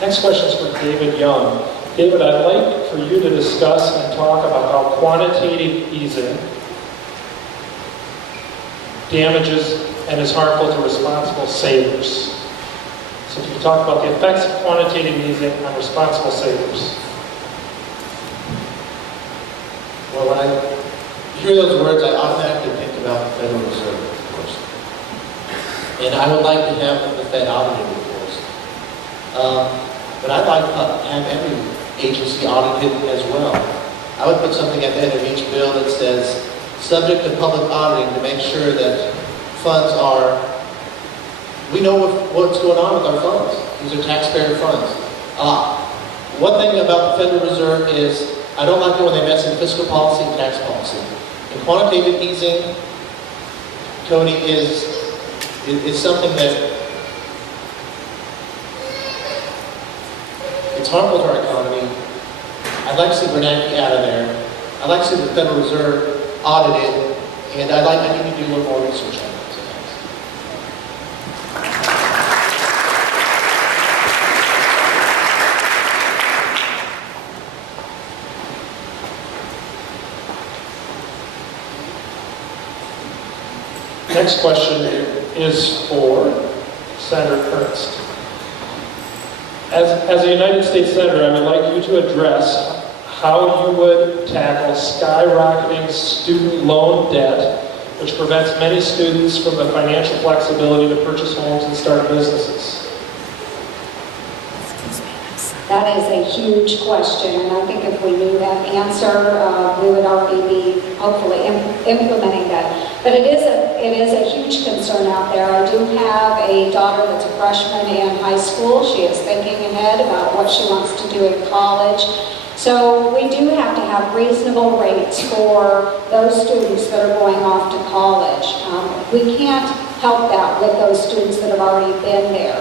Next question is for David Young. David, I'd like for you to discuss and talk about how quantitative easing damages and is harmful to responsible savers. So can you talk about the effects of quantitative easing on responsible savers? Well, when I hear those words, I automatically think about the Federal Reserve, of course. And I would like to have the Fed audited, of course. But I'd like to have every agency audited as well. I would put something at the end of each bill that says, subject to public auditing to make sure that funds are, we know what's going on with our funds. These are taxpayer funds. One thing about the Federal Reserve is, I don't like it when they mess in fiscal policy and tax policy. And quantitative easing, Cody, is something that it's harmful to our economy. I'd like to see Bernanke out of there. I'd like to see the Federal Reserve audited, and I need to do a little more research on it. So Next question is for Senator Ernst. As a United States Senator, I would like you to address how you would tackle skyrocketing student loan debt, which prevents many students from the financial flexibility to purchase homes and start businesses. That is a huge question, and I think if we knew that answer, we would already be hopefully implementing that. But it is a huge concern out there. I do have a daughter that's a freshman in high school. She is thinking ahead about what she wants to do in college. So we do have to have reasonable rates for those students that are going off to college. We can't help that with those students that have already been there.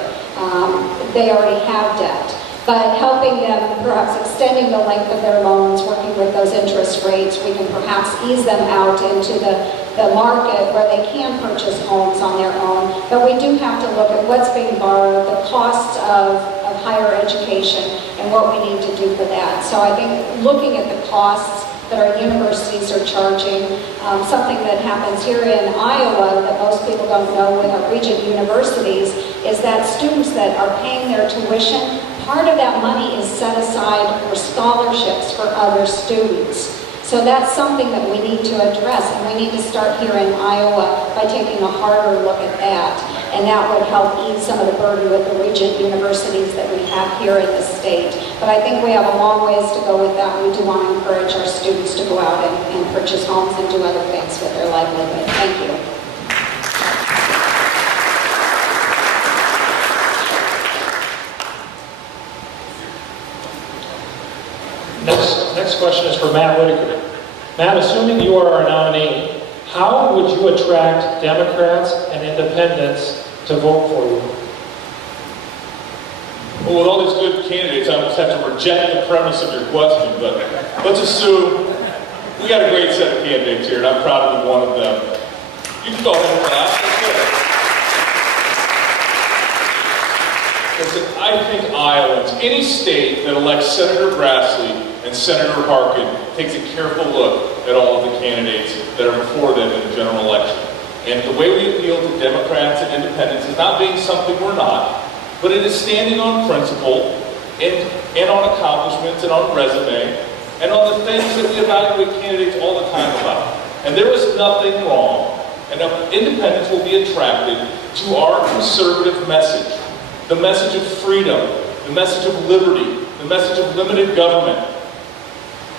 They already have debt. But helping them, perhaps extending the length of their loans, working with those interest rates, we can perhaps ease them out into the market where they can purchase homes on their own. But we do have to look at what's being borrowed, the costs of higher education, and what we need to do for that. So I think looking at the costs that our universities are charging, something that happens here in Iowa that most people don't know with our Regent universities is that students that are paying their tuition, part of that money is set aside for scholarships for other students. So that's something that we need to address, and we need to start here in Iowa by taking a harder look at that. And that would help ease some of the burden with the Regent universities that we have here in the state. But I think we have a long ways to go with that. We do want to encourage our students to go out and purchase homes and do other things with their livelihood. Thank you. Next question is for Matt Whitaker. Matt, assuming you are our nominee, how would you attract Democrats and independents to vote for you? Well, with all these good candidates, I almost have to reject the premise of your question, but let's assume we got a great set of candidates here, and I'm proud to be one of them. You can go ahead and clap. That's good. Listen, I think Iowans, any state that elects Senator Grassley and Senator Harkin takes a careful look at all of the candidates that are before them in the general election. And the way we appeal to Democrats and independents is not being something we're not, but it is standing on principle and on accomplishments and on resume and on the things that we evaluate candidates all the time about. And there is nothing wrong, and independents will be attracted to our conservative message, the message of freedom, the message of liberty, the message of limited government.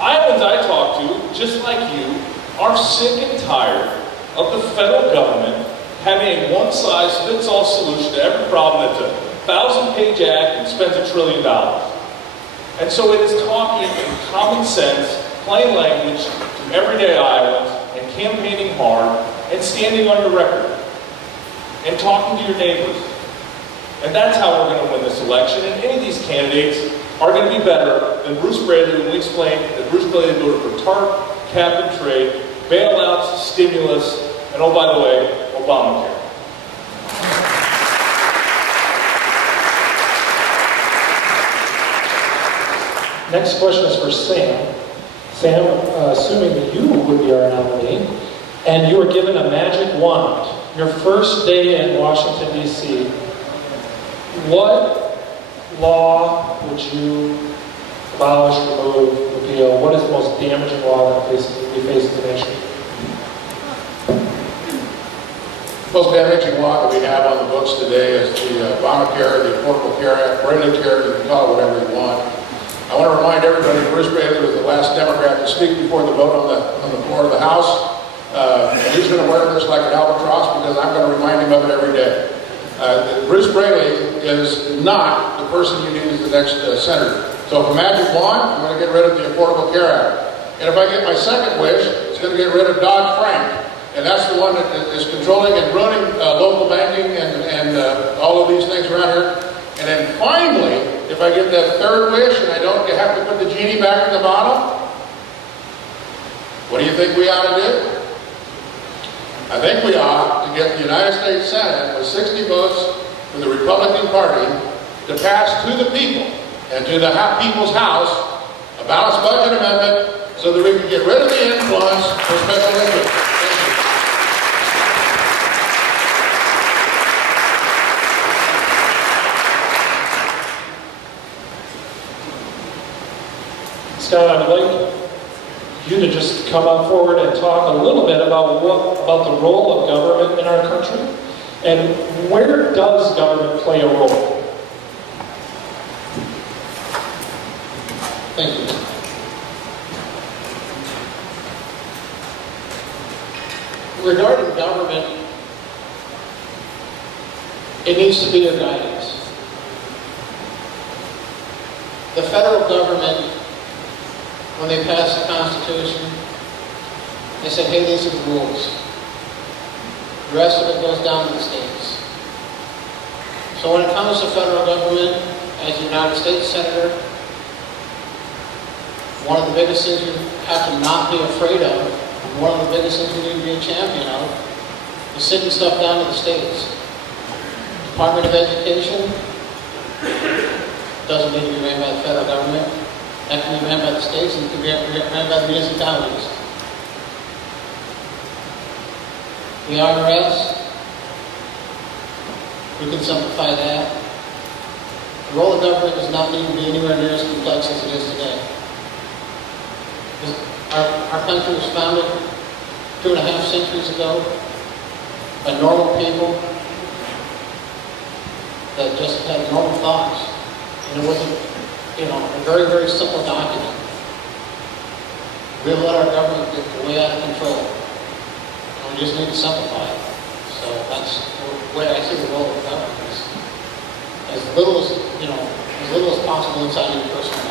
Iowans I talk to, just like you, are sick and tired of the federal government having a one-size-fits-all solution to every problem that's a 1,000-page act and spends $1 trillion. And so it is talking in common sense, plain language to everyday Iowans and campaigning hard and standing on your record and talking to your neighbors. And that's how we're going to win this election. And any of these candidates are going to be better than Bruce Braley when we explain that Bruce Braley voted for TARP, cap and trade, bailouts, stimulus, and oh, by the way, Obamacare. Next question is for Sam. Sam, assuming that you would be our nominee, and you were given a magic wand, your first day in Washington, D.C., what law would you abolish, remove, repeal? What is the most damaging law that we face as a nation? Most damaging law that we have on the books today is the Obamacare, the Affordable Care Act, Brandon Care, you can call it whatever you want. I want to remind everybody, Bruce Bailey was the last Democrat to speak before the vote on the floor of the House. And he's going to wear this like an albatross because I'm going to remind him of it every day. Bruce Braley is not the person you need as the next senator. So if a magic wand, I'm going to get rid of the Affordable Care Act. And if I get my second wish, it's going to get rid of Dodd-Frank. And that's the one that is controlling and running local banking and all of these things around here. And then finally, if I get that third wish and I don't have to put the genie back in the bottle, what do you think we ought to do? I think we ought to get the United States Senate with 60 votes for the Republican Party to pass to the people and to the people's house a balanced budget amendment so that we can get rid of the influence for special interests. Scott, I would like you to just come on forward and talk a little bit about the role of government in our country and where does government play a role? Thank you. Regarding government, it needs to be your guidance. The federal government, when they passed the Constitution, they said, hey, these are the rules. The rest of it goes down to the states. So when it comes to federal government, as a United States Senator, one of the biggest things you have to not be afraid of, and one of the biggest things you need to be a champion of, is sending stuff down to the states. Department of Education doesn't need to be ran by the federal government. That can be ran by the states and it can be ran by the municipalities. The IRS, we can simplify that. The role of government does not need to be anywhere near as complex as it is today. Our country was founded 2.5 centuries ago by normal people that just had normal thoughts. And it wasn't, a very, very simple document. We let our government get way out of control. And we just need to simplify it. So that's the way I see the role of government. As little as possible inside your personal